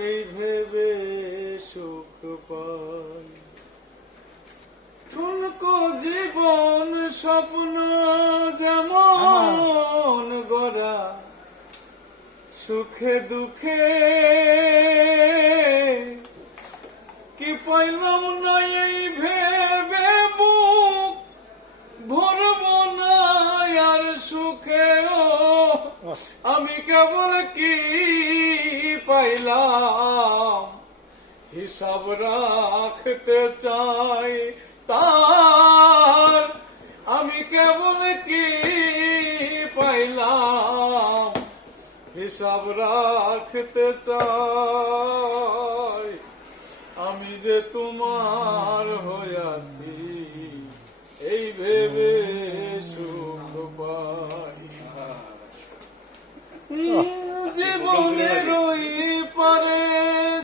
এই ভেবে সুখ পাই। ঠুনকো জীবন স্বপ্ন যেমন গড়া সুখে দুঃখে কি পাইলাম না এই ভেবে বুক ভরব না আর সুখে আমি কেবল কি পাইলাম। হিসাব রাখতে চাই তার। আমি কেবল কি পাইলাম? হিসাব রাখতে চাই। আমি যে তোমার হইয়াছি এই ভেবে সুখ পাই জীবনে রই